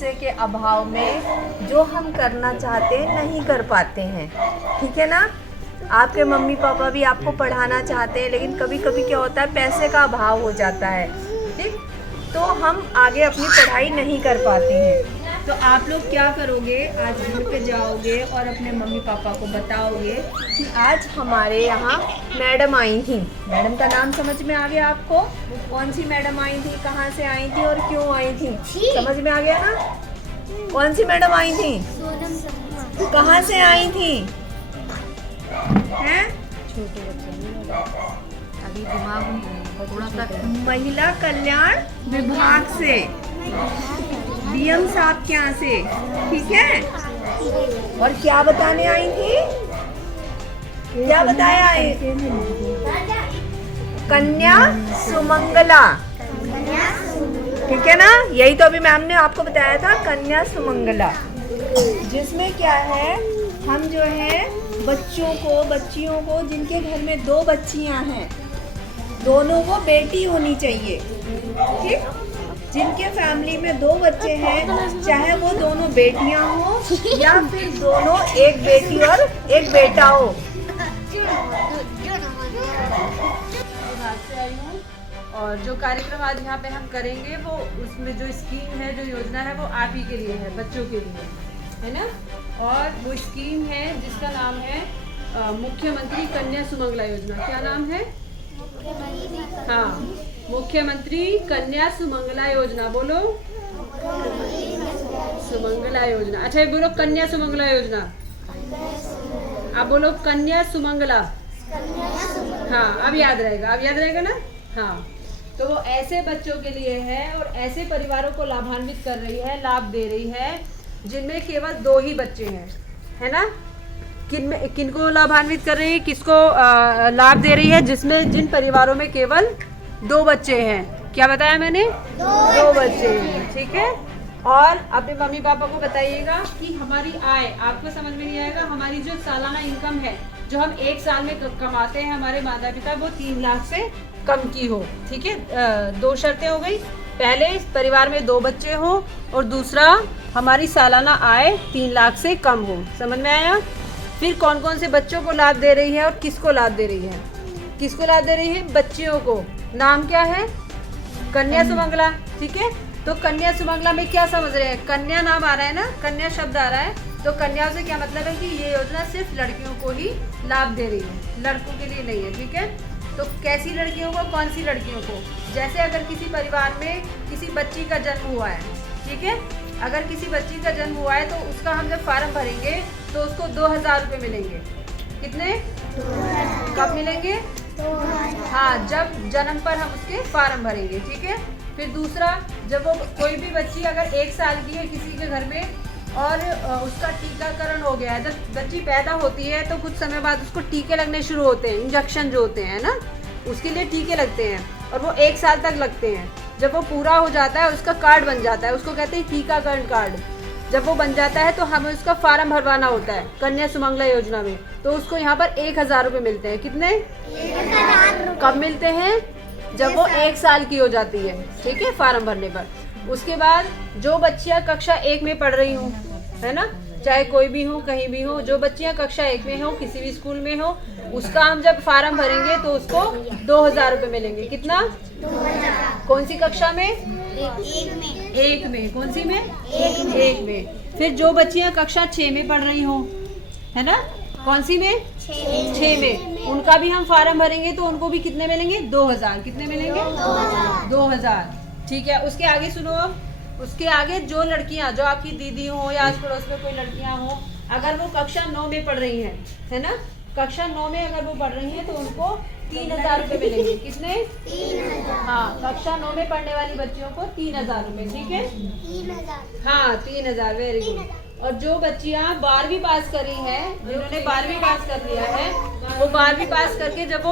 पैसे के अभाव में जो हम करना चाहते हैं नहीं कर पाते हैं, ठीक है ना। आपके मम्मी पापा भी आपको पढ़ाना चाहते हैं, लेकिन कभी कभी क्या होता है, पैसे का अभाव हो जाता है, ठीक, तो हम आगे अपनी पढ़ाई नहीं कर पाते हैं। तो आप लोग क्या करोगे, आज घर पे जाओगे और अपने मम्मी पापा को बताओगे कि आज हमारे यहाँ मैडम आई थी। मैडम का नाम समझ में आ गया आपको? कौन सी मैडम आई थी, कहाँ से आई थी और क्यों आई थी, समझ में आ गया ना? कौन सी मैडम आई थी, कहाँ से आई थी? हैं? छोटे बच्चे अभी दिमाग थोड़ा सा महिला कल्याण विभाग से, डीएम साहब के यहाँ से, ठीक है। और क्या बताने आई थी, क्या बताया है? कन्या सुमंगला, ठीक है ना। यही तो अभी मैम ने आपको बताया था, कन्या सुमंगला, जिसमें क्या है, हम जो है बच्चों को, बच्चियों को जिनके घर में 2 बच्चियां हैं, दोनों को बेटी होनी चाहिए, ठीक। जिनके फैमिली में 2 बच्चे हैं, चाहे वो दोनों बेटियां हो या फिर दोनों एक बेटी और एक बेटा हो। से आई हूँ और जो कार्यक्रम आज यहाँ पे हम करेंगे वो उसमें जो स्कीम है, जो योजना है वो आप ही के लिए है, बच्चों के लिए, है ना। और वो स्कीम है जिसका नाम है मुख्यमंत्री कन्या सुमंगला योजना। क्या नाम है? हाँ, मुख्यमंत्री कन्या सुमंगला योजना। बोलो सुमंगला योजना। अच्छा, बोलो कन्या सुमंगला योजना। आप बोलो कन्या सुमंगला। हाँ, अब याद रहेगा, अब याद रहेगा ना। हाँ, तो वो ऐसे बच्चों के लिए है और ऐसे परिवारों को लाभान्वित कर रही है, लाभ दे रही है जिनमें केवल 2 ही बच्चे हैं, है ना। किनको लाभान्वित कर रही है, किसको लाभ दे रही है? जिन परिवारों में केवल 2 बच्चे हैं। क्या बताया मैंने? 2 बच्चे हैं, ठीक है। और अपने मम्मी पापा को बताइएगा कि हमारी आय, आपको समझ में नहीं आएगा, हमारी जो सालाना इनकम है जो हम 1 साल में कमाते हैं हमारे माता पिता, वो 3 लाख से कम की हो, ठीक है। 2 शर्तें हो गई, पहले परिवार में 2 बच्चे हो और दूसरा हमारी सालाना आय 3 लाख से कम हो। समझ में आया? फिर कौन कौन से बच्चों को लाभ दे रही है और किसको लाभ दे रही है? किसको लाभ दे रही है? बच्चियों को। नाम क्या है? कन्या सुमंगला, ठीक है। तो कन्या सुमंगला में क्या समझ रहे हैं? कन्या नाम आ रहा है ना, कन्या शब्द आ रहा है, तो कन्या से क्या मतलब है कि ये योजना सिर्फ लड़कियों को ही लाभ दे रही है, लड़कों के लिए नहीं है, ठीक है। तो कैसी लड़कियों को, कौन सी लड़कियों को? जैसे अगर किसी परिवार में किसी बच्ची का जन्म हुआ है, ठीक है, अगर किसी बच्ची का जन्म हुआ है तो उसका हम जब फार्म भरेंगे तो उसको 2000 रुपये मिलेंगे। कितने? कब मिलेंगे? हाँ, जब जन्म पर हम उसके फार्म भरेंगे, ठीक है। फिर दूसरा, जब वो कोई भी बच्ची अगर 1 साल की है किसी के घर में और उसका टीकाकरण हो गया है, जब बच्ची पैदा होती है तो कुछ समय बाद उसको टीके लगने शुरू होते हैं, इंजेक्शन जो होते हैं ना, उसके लिए टीके लगते हैं और वो 1 साल तक लगते हैं। जब वो पूरा हो जाता है, उसका कार्ड बन जाता है, उसको कहते हैं टीकाकरण कार्ड। जब वो बन जाता है तो हमें उसका फार्म भरवाना होता है कन्या सुमंगला योजना में, तो उसको यहाँ पर 1000 रुपये मिलते हैं। कितने? 1000। कब मिलते हैं? जब वो 1 साल की हो जाती है, ठीक है, फार्म भरने पर। उसके बाद जो बच्चियाँ कक्षा 1 में पढ़ रही हूँ, है ना, चाहे कोई भी हो, कहीं भी हो, जो बच्चियाँ कक्षा 1 में हो, किसी भी स्कूल में हो, उसका हम जब फार्म भरेंगे तो उसको 2000 रुपये मिलेंगे। कितना? 2000। कौन सी कक्षा में? 1 में। कौन सी में? 1 में। फिर जो बच्चियाँ कक्षा 6 में पढ़ रही हो, है ना, कौन सी में? 6 में, उनका भी हम फार्म भरेंगे तो उनको भी कितने मिलेंगे? 2000। कितने मिलेंगे? 2000, ठीक है। उसके आगे सुनो, अब उसके आगे जो लड़कियां, जो आपकी दीदी हो या आस पड़ोस में कोई लड़कियां हो, अगर वो कक्षा 9 में पढ़ रही हैं, है ना, कक्षा 9 में अगर वो पढ़ रही हैं तो उनको 3000 रुपये मिलेंगे। कितने? 3000। हाँ, कक्षा 9 में पढ़ने वाली बच्चियों को 3000 रुपये, ठीक है। 3000। हाँ, 3000, वेरी गुड। और जो बच्चियां 12वीं पास करी हैं, जिन्होंने 12वीं पास कर लिया है, वो 12वीं पास करके जब वो